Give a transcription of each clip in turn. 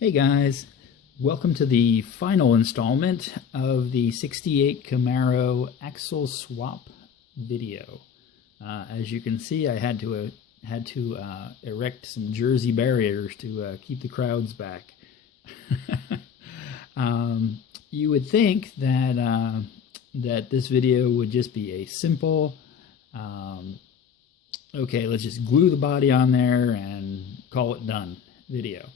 Hey guys, welcome to the final installment of the 68 Camaro axle swap video. As you can see, I had to erect some Jersey barriers to keep the crowds back. You would think that that this video would just be a simple, okay, let's just glue the body on there and call it done video.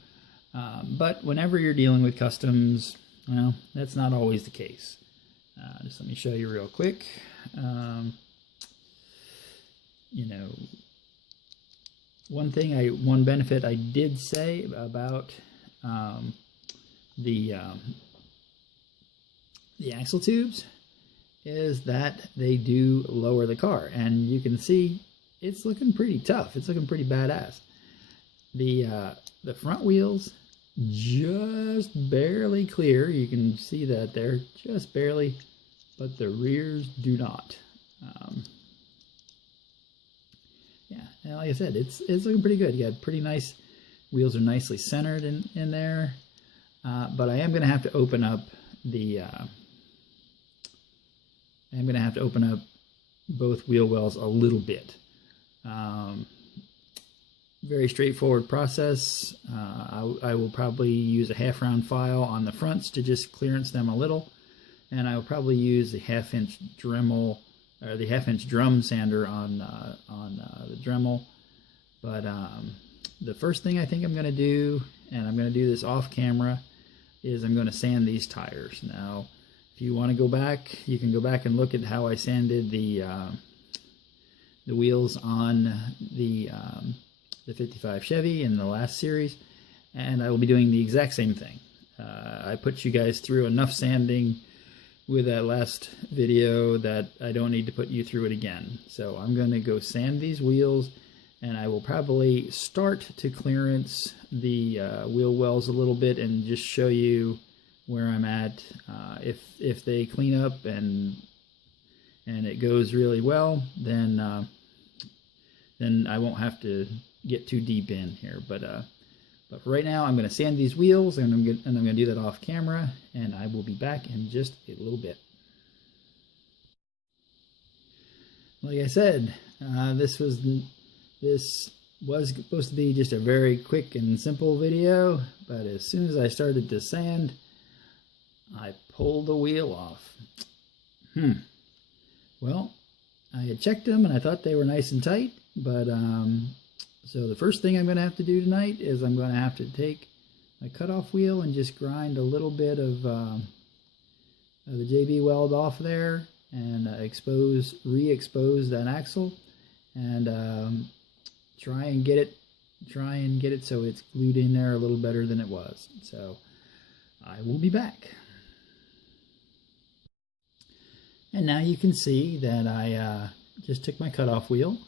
But whenever you're dealing with customs, well, that's not always the case. Just let me show you real quick. One benefit I did say about the axle tubes is that they do lower the car, and you can see it's looking pretty tough. It's looking pretty badass. The front wheels just barely clear. You can see that they're just barely, but the rears do not. Yeah, and like I said, it's looking pretty good. You got pretty nice wheels, are nicely centered in there. But I am going to have to open up both wheel wells a little bit. Very straightforward process. I will probably use a half-round file on the fronts to just clearance them a little, and I will probably use the half-inch Dremel or the half-inch drum sander on the Dremel. But the first thing I think I'm going to do, and I'm going to do this off camera, is I'm going to sand these tires. Now, if you want to go back, you can go back and look at how I sanded the wheels on the 55 Chevy in the last series, and I will be doing the exact same thing. I put you guys through enough sanding with that last video that I don't need to put you through it again. So I'm going to go sand these wheels, and I will probably start to clearance the wheel wells a little bit and just show you where I'm at. If they clean up and it goes really well, then I won't have to get too deep in here. But for right now, I'm going to sand these wheels, and I'm going to do that off camera, and I will be back in just a little bit. Like I said, this was supposed to be just a very quick and simple video, but as soon as I started to sand, I pulled the wheel off. Well, I had checked them, and I thought they were nice and tight, but so the first thing I'm going to have to do tonight is I'm going to have to take my cutoff wheel and just grind a little bit of the JB weld off there and re-expose that axle, and try and get it so it's glued in there a little better than it was. So I will be back. And now you can see that I just took my cutoff wheel,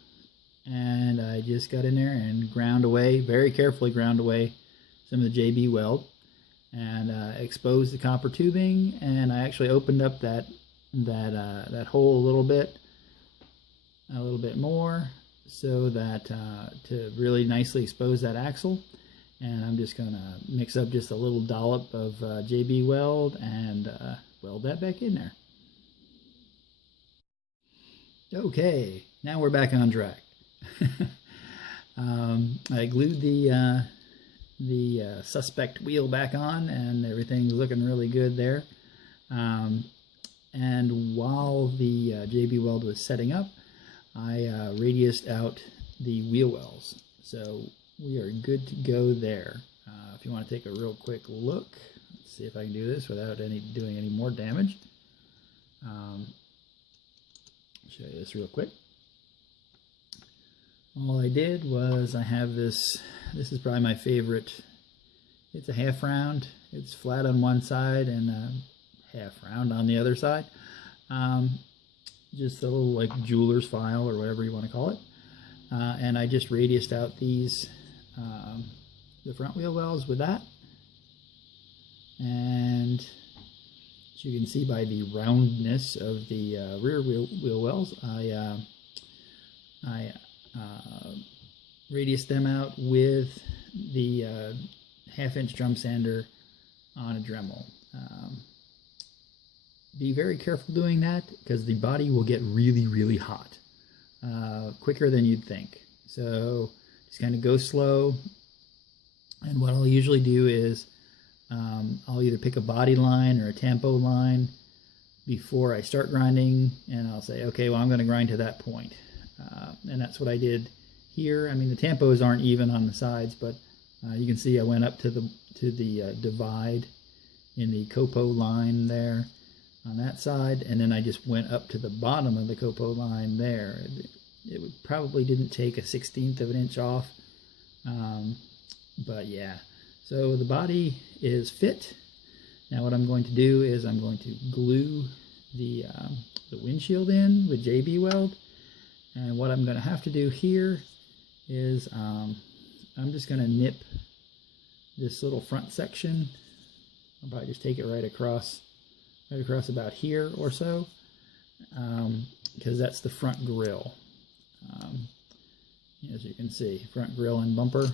and I just got in there and ground away, very carefully ground away some of the JB weld, and exposed the copper tubing, and I actually opened up that hole a little bit more, so that to really nicely expose that axle. And I'm just gonna mix up just a little dollop of JB weld and weld that back in there. Okay, now we're back on track. I glued the suspect wheel back on, and everything's looking really good there. And while the JB weld was setting up, I radiused out the wheel wells, so we are good to go there. If you want to take a real quick look, let's see if I can do this without doing any more damage. Show you this real quick. All I did was I have this is probably my favorite. It's a half round. It's flat on one side and half round on the other side. Just a little like jeweler's file or whatever you want to call it. And I just radiused out these the front wheel wells with that. And as you can see by the roundness of the rear wheel wells, I radiused them out with the 1/2-inch drum sander on a Dremel. Be very careful doing that because the body will get really, really hot quicker than you'd think. So just kind of go slow. And what I'll usually do is I'll either pick a body line or a tempo line before I start grinding, and I'll say, okay, well, I'm going to grind to that point. And that's what I did here. I mean, the tempos aren't even on the sides, but you can see I went up to the divide in the copo line there on that side, and then I just went up to the bottom of the copo line there. It probably didn't take a 1/16 of an inch off, but yeah. So the body is fit. Now what I'm going to do is I'm going to glue the windshield in with JB Weld, and what I'm going to have to do here is I'm just going to nip this little front section. I'll probably just take it right across about here or so, because that's the front grille. As you can see, front grille and bumper.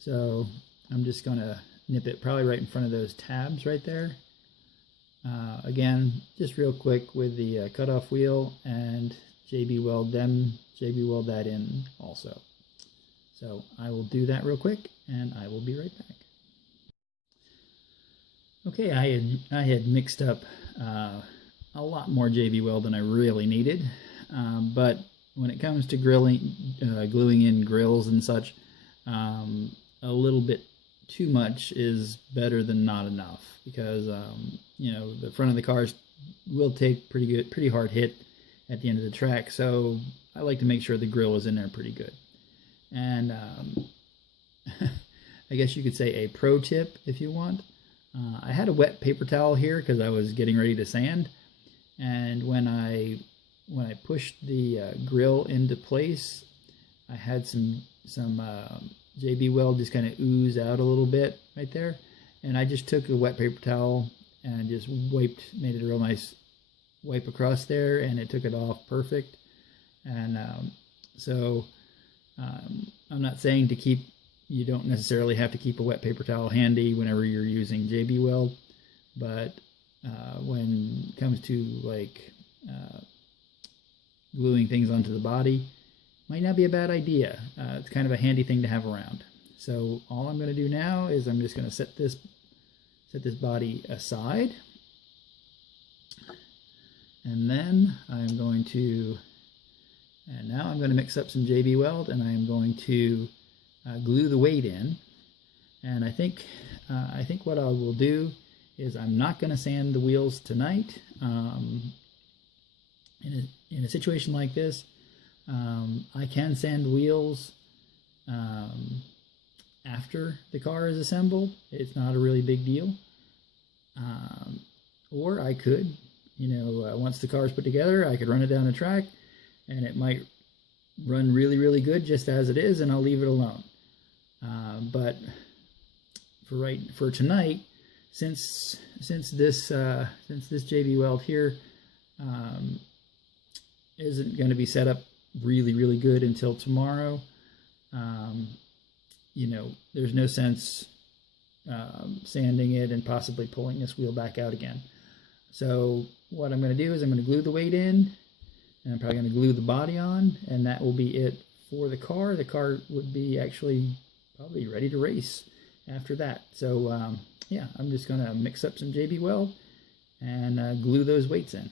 So I'm just going to nip it probably right in front of those tabs right there. Again, just real quick with the cutoff wheel, and JB Weld that in also. So I will do that real quick, and I will be right back. Okay, I had mixed up a lot more JB Weld than I really needed, but when it comes to gluing in grills and such, a little bit too much is better than not enough, because the front of the cars will take pretty hard hit at the end of the track. So I like to make sure the grill is in there pretty good. And I guess you could say a pro tip if you want. I had a wet paper towel here because I was getting ready to sand, and when I pushed the grill into place, I had some JB Weld just kind of ooze out a little bit right there, and I just took a wet paper towel and just made it a real nice wipe across there, and it took it off perfect. And so I'm not saying you don't necessarily have to keep a wet paper towel handy whenever you're using JB Weld, but when it comes to like gluing things onto the body, might not be a bad idea. It's kind of a handy thing to have around. So all I'm going to do now is I'm just going to set this body aside, and then I'm going to mix up some JB Weld, and I'm going to glue the weight in. And I think what I will do is I'm not going to sand the wheels tonight. In a situation like this, I can sand wheels after the car is assembled. It's not a really big deal. Or I could, once the car is put together, I could run it down the track, and it might run really, really good just as it is, and I'll leave it alone. But for tonight, since this JB Weld here isn't going to be set up really, really good until tomorrow, there's no sense sanding it and possibly pulling this wheel back out again. So what I'm going to do is I'm going to glue the weight in, and I'm probably going to glue the body on, and that will be it for the car. The car would be actually probably ready to race after that. So yeah, I'm just going to mix up some JB Weld and glue those weights in.